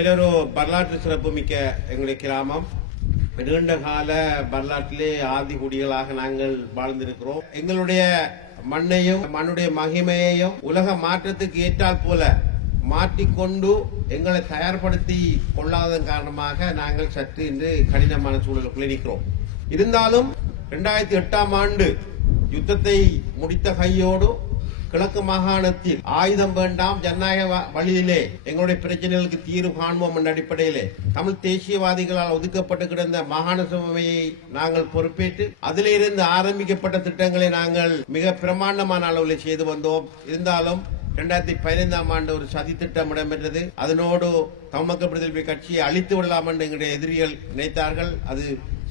உண்மையிலே ஒரு வரலாற்று சிறப்புமிக்க எங்களுடைய கிராமம் நீண்ட கால வரலாற்றிலே ஆதி குடிகளாக நாங்கள் வாழ்ந்திருக்கிறோம் எங்களுடைய மண்ணையும் மண்ணுடைய மகிமையையும் உலக மாற்றத்துக்கு ஏற்றால் போல மாட்டிக்கொண்டு எங்களை தயார்படுத்தி கொள்ளாததன் காரணமாக நாங்கள் சற்று இன்று கடினமான சூழலுக்குள்ளே நிற்கிறோம் இருந்தாலும் இரண்டாயிரத்தி எட்டாம் ஆண்டு யுத்தத்தை முடித்த கையோடு கிழக்கு மாகாணத்தில் ஆயுதம் வேண்டாம் ஜனநாயக வழியிலே எங்களுடைய பிரச்சனைகளுக்கு தீர்வு காண்போம் என்ற அடிப்படையிலே தமிழ் தேசியவாதிகளால் ஒதுக்கப்பட்டு கிடந்த மாகாண சபையை நாங்கள் பொறுப்பேற்று அதிலிருந்து ஆரம்பிக்கப்பட்ட திட்டங்களை நாங்கள் மிக பிரமாண்டமான அளவில் செய்து வந்தோம் இருந்தாலும் இரண்டாயிரத்தி பதினைந்தாம் ஆண்டு ஒரு சதி திட்டம் இடம்பெற்றது அதனோடு மக்கள் பிரதிநிதி கட்சியை அழித்து விடலாம் என்று எங்களுடைய எதிரிகள் நினைத்தார்கள் அது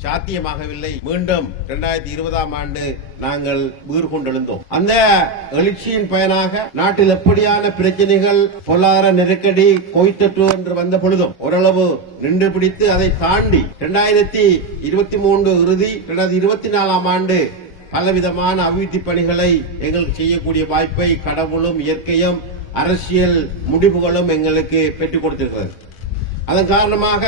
சாத்தியமாகவில்லை மீண்டும் இரண்டாயிரத்தி இருபதாம் ஆண்டு நாங்கள் உயிர் கொண்டெழுந்தோம் அந்த எழுச்சியின் பயனாக நாட்டில் எப்படியான பிரச்சனைகள் பொருளாதார நெருக்கடி கொய்த்தொற்று என்று வந்த பொழுதும் ஓரளவு நின்று பிடித்து அதை தாண்டி இரண்டாயிரத்தி இருபத்தி மூன்று இறுதி இரண்டாயிரத்தி இருபத்தி நாலாம் ஆண்டு பலவிதமான அபிவிருத்தி பணிகளை எங்களுக்கு செய்யக்கூடிய வாய்ப்பை கடவுளும் இயற்கையும் அரசியல் முடிவுகளும் எங்களுக்கு பெற்றுக் கொடுத்திருக்கிறது அதன் காரணமாக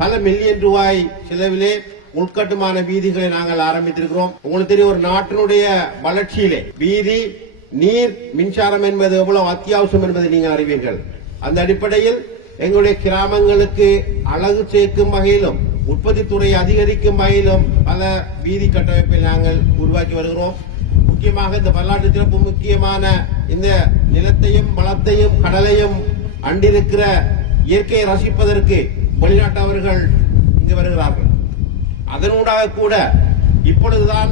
பல மில்லியன் ரூபாய் செலவிலே உள்கட்டுமான வீதிகளை நாங்கள் ஆரம்பித்திருக்கிறோம் உங்களுக்கு தெரியும் ஒரு நாட்டினுடைய வளர்ச்சியிலே வீதி நீர் மின்சாரம் என்பது எவ்வளவு அத்தியாவசியம் என்பதை நீங்கள் அறிவீர்கள் அந்த அடிப்படையில் எங்களுடைய கிராமங்களுக்கு அழகு சேர்க்கும் வகையிலும் உற்பத்தி துறை அதிகரிக்கும் வகையிலும் பல வீதி கட்டமைப்பை நாங்கள் உருவாக்கி வருகிறோம் முக்கியமாக இந்த வரலாற்று சிறப்பு முக்கியமான இந்த நிலத்தையும் வளத்தையும் கடலையும் அண்டிருக்கிற இயற்கையை ரசிப்பதற்கு வெளிநாட்டவர்கள் இங்கு வருகிறார்கள் அதனூடாக கூட இப்பொழுதுதான்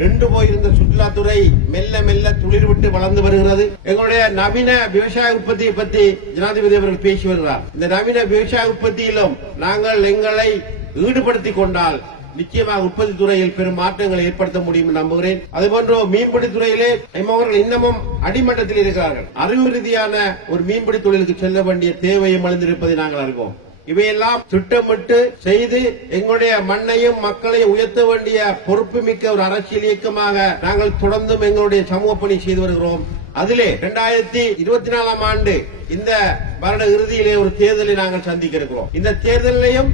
ரெண்டு போயிருந்த சுற்றுலாத்துறை மெல்ல மெல்ல துளிர் விட்டு வளர்ந்து வருகிறது எங்களுடைய நவீன விவசாய உற்பத்தியை பற்றி ஜனாதிபதி அவர்கள் பேசி வருகிறார் இந்த நவீன விவசாய உற்பத்தியிலும் நாங்கள் எங்களை ஈடுபடுத்திக் கொண்டால் நிச்சயமாக உற்பத்தி துறையில் பெரும் மாற்றங்களை ஏற்படுத்த முடியும் நம்புகிறேன் அதுபோன்று மீன்பிடி துறையிலே அவர்கள் இன்னமும் அடிமட்டத்தில் இருக்கிறார்கள் அறிவு ரீதியான ஒரு மீன்பிடி தொழிலுக்கு செல்ல வேண்டிய தேவையும் அழிந்திருப்பதை நாங்கள் அறிவோம் இவையெல்லாம் திட்டமிட்டு செய்து எங்களுடைய மண்ணையும் மக்களையும் உயர்த்த வேண்டிய பொறுப்பு மிக்க ஒரு அரசியல் இயக்கமாக நாங்கள் தொடர்ந்தும் எங்களுடைய சமூக பணி செய்து வருகிறோம் அதிலே இரண்டாயிரத்தி இருபத்தி நாலாம் ஆண்டு இந்த வருட இறுதியிலே ஒரு தேர்தலை நாங்கள் சந்திக்க இருக்கிறோம் இந்த தேர்தலையும்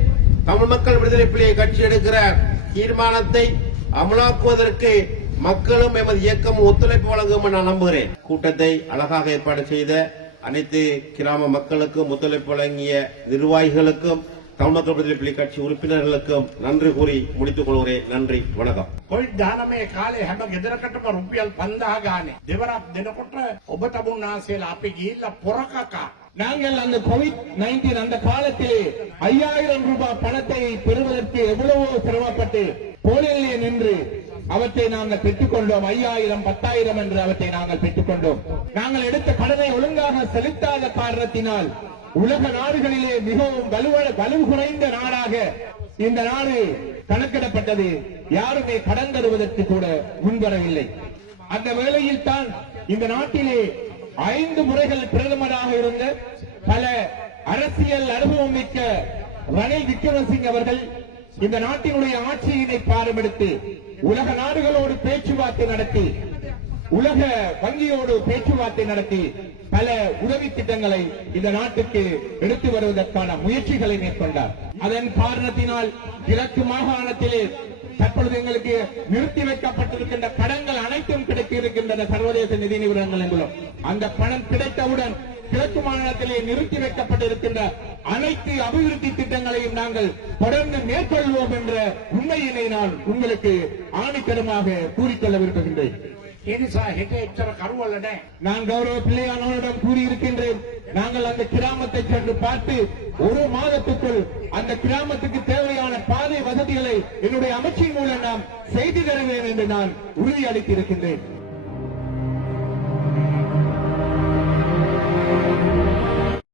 தமிழ் மக்கள் விடுதலை பிள்ளை கட்சி எடுக்கிற தீர்மானத்தை அமலாக்குவதற்கு மக்களும் எமது இயக்கமும் ஒத்துழைப்பு வழங்கும் என நம்புகிறேன் கூட்டத்தை அழகாக ஏற்பாடு செய்த அனைத்து கிராம மக்களுக்கும் ஒத்துழைப்பு வழங்கிய நிர்வாகிகளுக்கும் தமிழ் மக்கள் விடுதலை புலி கட்சி உறுப்பினர்களுக்கும் நன்றி கூறி முடித்துக் கொள்கிறேன் நன்றி வணக்கம் කොයි දානමය කාලේ හැම ගෙදරකටම රුපියල් 5000 ගානේ දෙවරක් දෙනකොට ඔබ තමුන්නාසේලා අපි ගිහිල්ලා පොරකකා நாங்கள் அந்த கோவிட் நைன்டீன் அந்த காலத்திலே ஐயாயிரம் ரூபாய் பணத்தை பெறுவதற்கு எவ்வளவோ சிரமப்பட்டு போலிலே நின்று அவற்றை நாங்கள் பெற்றுக்கொண்டோம் ஐயாயிரம் பத்தாயிரம் என்று அவற்றை நாங்கள் பெற்றுக்கொண்டோம் நாங்கள் எடுத்த கடனை ஒழுங்காக செலுத்தாத காரணத்தினால் உலக நாடுகளிலே மிகவும் வலுவலு குறைந்த நாடாக இந்த நாடு கணக்கிடப்பட்டது யாருமே கடன் தருவதற்கு கூட முன்வரவில்லை அந்த வேளையில் தான் இந்த நாட்டிலே ஐந்து முறைகள் பிரதமராக இருந்த பல அரசியல் அனுபவம் மிக்க ரணில் விக்ரமசிங் அவர்கள் இந்த நாட்டினுடைய ஆட்சியினை பாரமெடுத்து உலக நாடுகளோடு பேச்சுவார்த்தை நடத்தி உலக வங்கியோடு பேச்சுவார்த்தை நடத்தி பல உதவி திட்டங்களை இந்த நாட்டுக்கு எடுத்து வருவதற்கான முயற்சிகளை மேற்கொண்டார் அதன் காரணத்தினால் கிழக்கு மாகாணத்திலே தற்பொழுது எங்களுக்கு நிறுத்தி வைக்கப்பட்டிருக்கின்ற கடன்கள் அனைத்தும் கிடைக்க இருக்கின்றன சர்வதேச நிதி நிறுவனங்கள் மூலம் அந்த பணம் கிடைத்தவுடன் கிழக்கு மாநிலத்திலே நிறுத்தி வைக்கப்பட்டிருக்கின்ற அனைத்து அபிவிருத்தி திட்டங்களையும் நாங்கள் தொடர்ந்து மேற்கொள்வோம் என்ற உண்மையினை நான் உங்களுக்கு ஆணித்தரமாக கூறிக்கொள்ள விரும்புகின்றேன் நான் கௌரவ பிள்ளையானவரிடம் கூறியிருக்கின்றேன் நாங்கள் அந்த கிராமத்தை சென்று பார்த்து ஒரு மாதத்துக்குள் அந்த கிராமத்துக்கு தேவையான பாதை வசதிகளை என்னுடைய அமைச்சின் மூலம் நாம் செய்து தருவேன் என்று நான் உறுதியளித்திருக்கின்றேன்